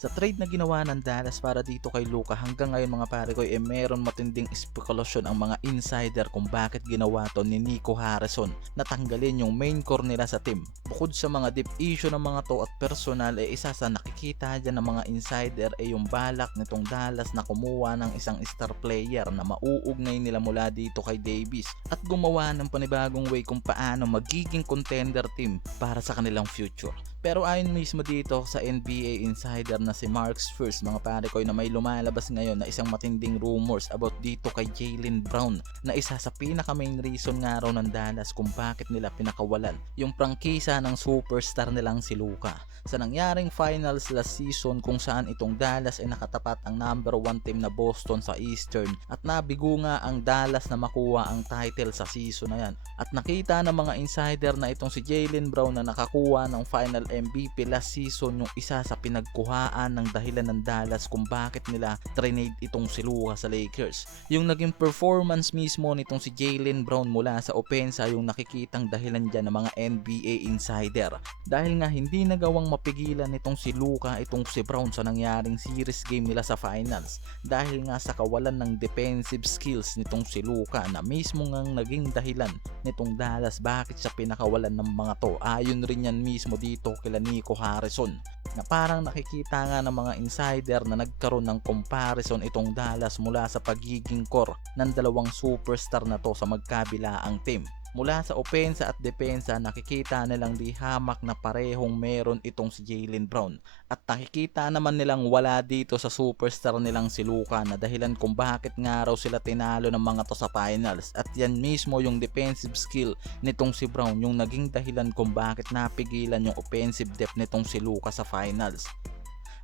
Sa trade na ginawa ng Dallas para dito kay Luka hanggang ngayon mga pare ko meron matinding spekulasyon ang mga insider kung bakit ginawa to ni Nico Harrison na tanggalin yung main core nila sa team. Bukod sa mga deep issue ng mga to at personal isa sa nakikita dyan ng mga insider yung balak nitong Dallas na kumuha ng isang star player na mauugnay nila mula dito kay Davis at gumawa ng panibagong way kung paano magiging contender team para sa kanilang future. Pero ayon mismo dito sa NBA insider na si Mark First mga pare ko na may lumalabas ngayon na isang matinding rumors about dito kay Jaylen Brown na isa sa pinaka main reason nga raw ng Dallas kung bakit nila pinakawalan yung prangkisa ng superstar nilang si Luka. Sa nangyaring finals last season kung saan itong Dallas ay nakatapat ang number 1 team na Boston sa Eastern at nabigo nga ang Dallas na makuha ang title sa season na yan. At nakita ng mga insider na itong si Jaylen Brown na nakakuha ng final MVP last season yung isa sa pinagkuhaan ng dahilan ng Dallas kung bakit nila trade itong si Luka sa Lakers. Yung naging performance mismo nitong si Jaylen Brown mula sa opensa yung nakikitang dahilan dyan ng mga NBA insider. Dahil nga hindi nagawang mapigilan nitong si Luka itong si Brown sa nangyaring series game nila sa finals dahil nga sa kawalan ng defensive skills nitong si Luka na mismo ngang naging dahilan nitong Dallas bakit siya pinakawalan ng mga to. Ayon rin yan mismo dito kila Nico Harrison na parang nakikita nga ng mga insider na nagkaroon ng comparison itong Dallas mula sa pagiging core ng dalawang superstar na to sa magkabilaang team. Mula sa opensa at depensa nakikita nilang di hamak na parehong meron itong si Jaylen Brown at nakikita naman nilang wala dito sa superstar nilang si Luka na dahilan kung bakit nga raw sila tinalo ng mga to sa finals at yan mismo yung defensive skill nitong si Brown yung naging dahilan kung bakit napigilan yung offensive depth nitong si Luka sa finals.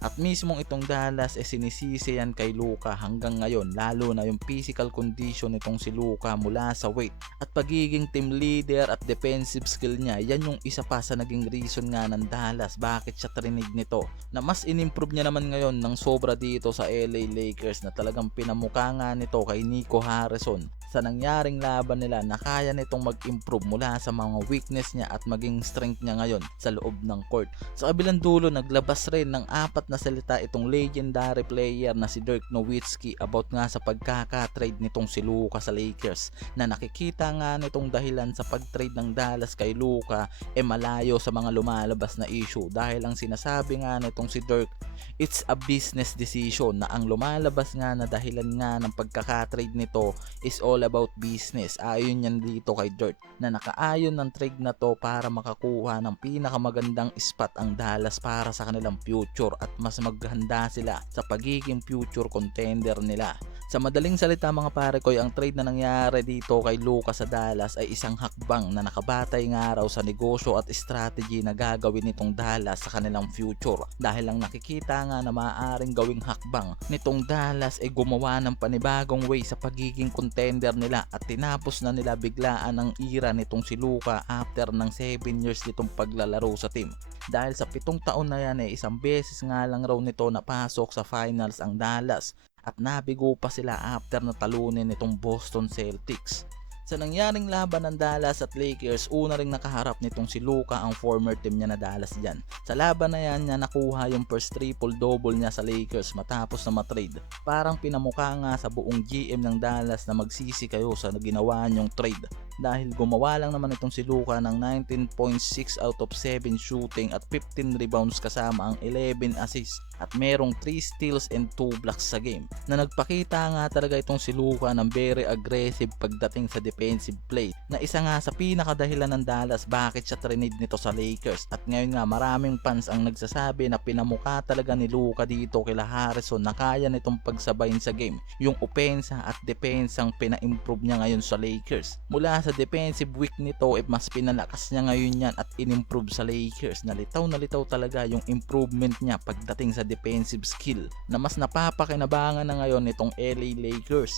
At mismong itong Dallas sinisisi yan kay Luka hanggang ngayon lalo na yung physical condition nitong si Luka mula sa weight at pagiging team leader at defensive skill niya. Yan yung isa pa sa naging reason nga ng Dallas bakit siya trinig nito na mas inimprove niya naman ngayon ng sobra dito sa LA Lakers na talagang pinamukha nga nito kay Nico Harrison sa nangyaring laban nila na kaya nitong mag-improve mula sa mga weakness niya at maging strength niya ngayon sa loob ng court. Sa kabilang dulo naglabas rin ng apat na salita itong legendary player na si Dirk Nowitzki about nga sa pagkaka-trade nitong si Luka sa Lakers na nakikita nga nitong dahilan sa pag-trade ng Dallas kay Luka malayo sa mga lumalabas na issue dahil ang sinasabi nga nitong si Dirk it's a business decision na ang lumalabas nga na dahilan nga ng pagkaka-trade nito is all about business. Ayon yan dito kay Dirk na nakaayon ng trade na to para makakuha ng pinakamagandang spot ang Dallas para sa kanilang future at mas maghanda sila sa pagiging future contender nila. Sa madaling salita mga pare ko, ang trade na nangyari dito kay Luka sa Dallas ay isang hakbang na nakabatay nga raw sa negosyo at strategy na gagawin nitong Dallas sa kanilang future. Dahil ang nakikita nga na maaaring gawing hakbang nitong Dallas ay gumawa ng panibagong way sa pagiging contender nila at tinapos na nila biglaan ang era nitong si Luka after ng 7 years nitong paglalaro sa team. Dahil sa 7 taon na yan isang beses nga lang raw nito napasok sa finals ang Dallas at nabigo pa sila after na talunin nitong Boston Celtics. Sa nangyaring laban ng Dallas at Lakers, una ring nakaharap nitong si Luka ang former team niya na Dallas dyan. Sa laban na yan niya nakuha yung first triple-double niya sa Lakers matapos na matrade. Parang pinamukha nga sa buong GM ng Dallas na magsisi kayo sa ginawa niyong trade. Dahil gumawa lang naman itong si Luka ng 19.6 out of 7 shooting at 15 rebounds kasama ang 11 assists at merong 3 steals and 2 blocks sa game. Na nagpakita nga talaga itong si Luka ng very aggressive pagdating sa defensive play na isa nga sa pinakadahilan ng Dallas bakit siya trinid nito sa Lakers. At ngayon nga maraming fans ang nagsasabi na pinamukha talaga ni Luka dito kila Harrison na kaya nitong pagsabayin sa game yung opensa at depensang pina-improve niya ngayon sa Lakers. Mula sa defensive weak nito mas pinalakas niya ngayon yan at in-improve sa Lakers. Nalitaw talaga yung improvement niya pagdating sa defensive skill na mas napapakinabangan na ngayon nitong LA Lakers.